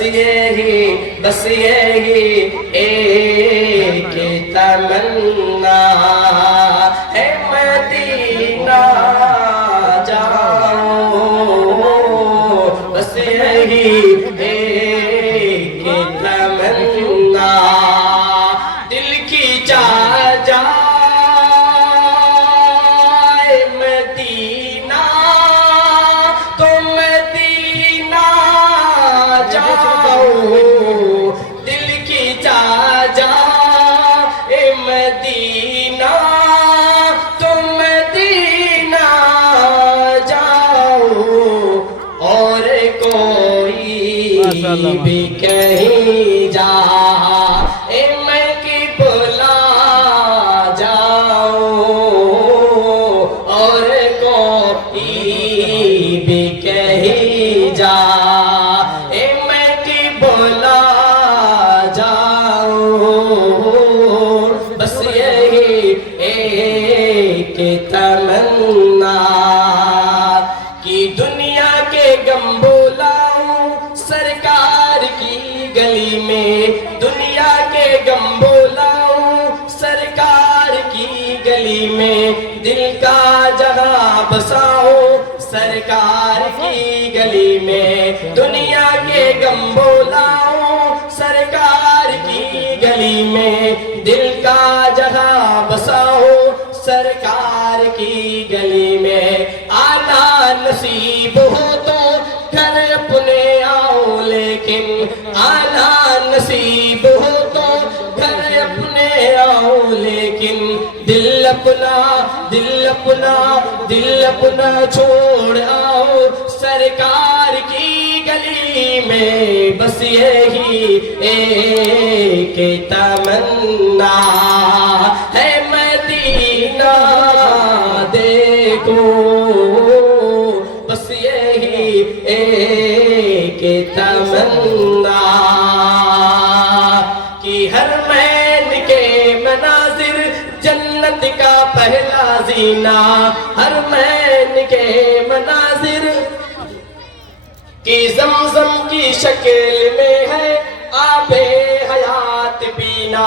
بس یہی ایک تمنا ہے مدینہ جاؤں، بس یہی ایک تمنا دل کی چاہ جائے مدینہ تو مدینہ جاؤں، دل کی چاہ جائے مدینہ تو مدینہ جاؤں، اور کوئی بھی کہیں جا میں کی بلا جاؤں، اور کوئی بھی کہیں جا میں کی بلا جاؤں، بس یہی ایک تمنا کہ دنیا کے غم بولاؤں سرکار کی گلی میں، دنیا کے غم بولاؤں سرکار کی گلی میں، دل کا جہاں بساؤں سرکار کی گلی میں، دنیا کے غم بولاؤں سرکار کی گلی میں، دل کا جہاں بساؤں سرکار کی گلی میں، آنا نصیب ہو تو گھر اپنے آؤ، لیکن آنا نصیب ہو تو گھر اپنے آؤ، لیکن دل اپنا چھوڑ آؤ سرکار کی گلی میں، بس یہی ایک تمنا ہے مدینہ دیکھو، بس یہی ایک تمنا کہ حرمین کے مناظر جنت کا پہلا زینہ، حرمین کے مناظر کی زمزم کی شکل میں ہے آب حیات پینا،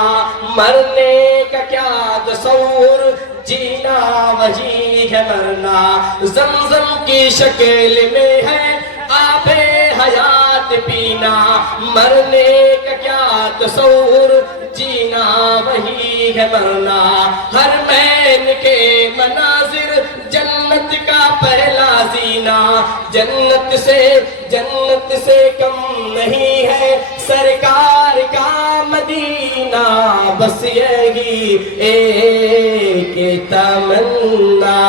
مرنے کا کیا تصور جینا وہی ہے مرنا، زمزم کی شکل میں ہے آب حیات پینا، مرنے کا کیا تصور جینا وہی ہے مرنا، حرمین کے مناظر جنت کا پہلا زینہ، جنت سے کم نہیں ہے سرکار کا مدینہ، بس یہی ایک تمنا